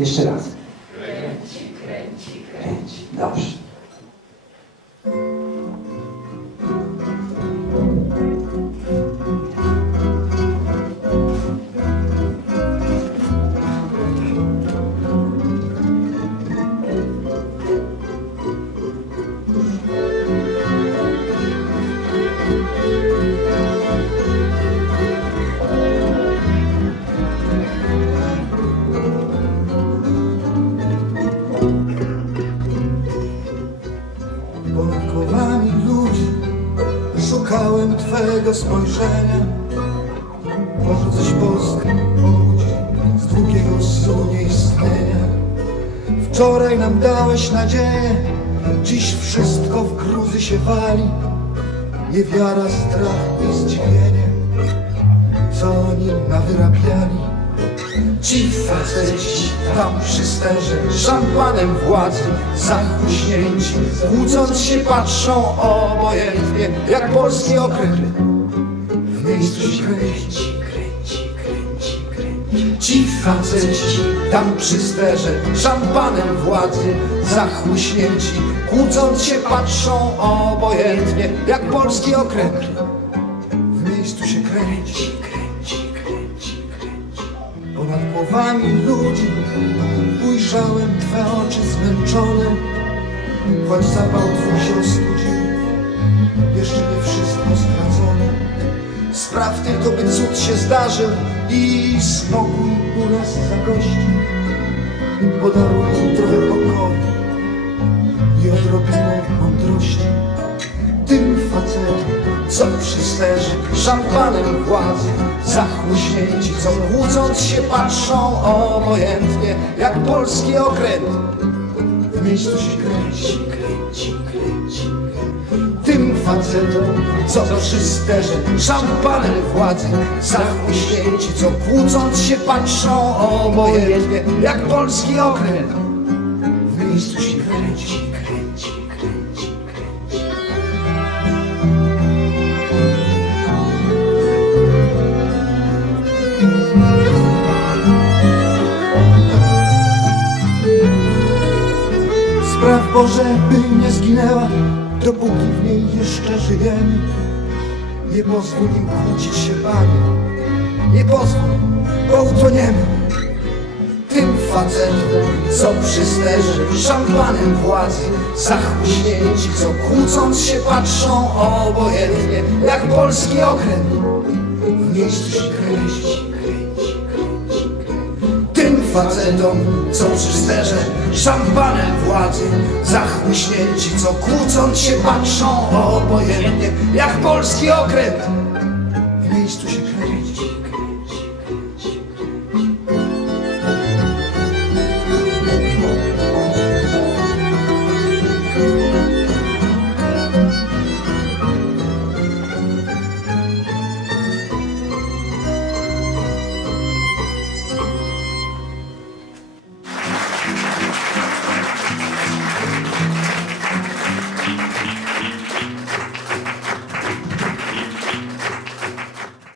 Jeszcze raz. Kręci. Dobrze. Ponad kołami ludzi szukałem Twego spojrzenia. Coś Polskę obudzi z długiego snu nieistnienia. Wczoraj nam dałeś nadzieję, dziś wszystko w gruzy się wali. Niewiara, strach i zdziwienie, co oni nawyrabiali. Ci faceci tam przy sterze Szampanem władzy zachłyśnięci Kłócąc się patrzą obojętnie Jak polski okręt W miejscu się kręci, kręci, kręci, kręci. Ci faceci tam przy sterze Szampanem władzy zachłyśnięci Kłócąc się patrzą obojętnie Jak polski okręt W miejscu się kręci, kręci Ponad głowami ludzi. Ujrzałem Twe oczy zmęczone Choć zapał Twój się ostudził Jeszcze nie wszystko stracone. Spraw tylko, by cud się zdarzył I spokój u nas zagościł Podaruj trochę pokoju I odrobinę mądrości co przy sterze szampanem władzy zachłyśnięci, co kłócąc się patrzą obojętnie, jak polski okręt. W miejscu się kręci, kręci, kręci. Tym facetom, co przy sterze szampanem władzy zachłyśnięci, co kłócąc się patrzą obojętnie, jak polski okręt. W miejscu się kręci, kręci, Spraw Boże, by nie zginęła, dopóki w niej jeszcze żyjemy. Nie pozwól im kłócić się, Panie, nie pozwól, bo utoniemy. Tym facetom, co przy sterze szampanem władzy zachłyśnięci, co kłócąc się patrzą obojętnie, jak polski okręt. W miejscu się kręci, facetom, co przy sterze szampanem władzy. Zachłyśnięci, co kłócąc się patrzą obojętnie Jak polski okręt. W miejscu się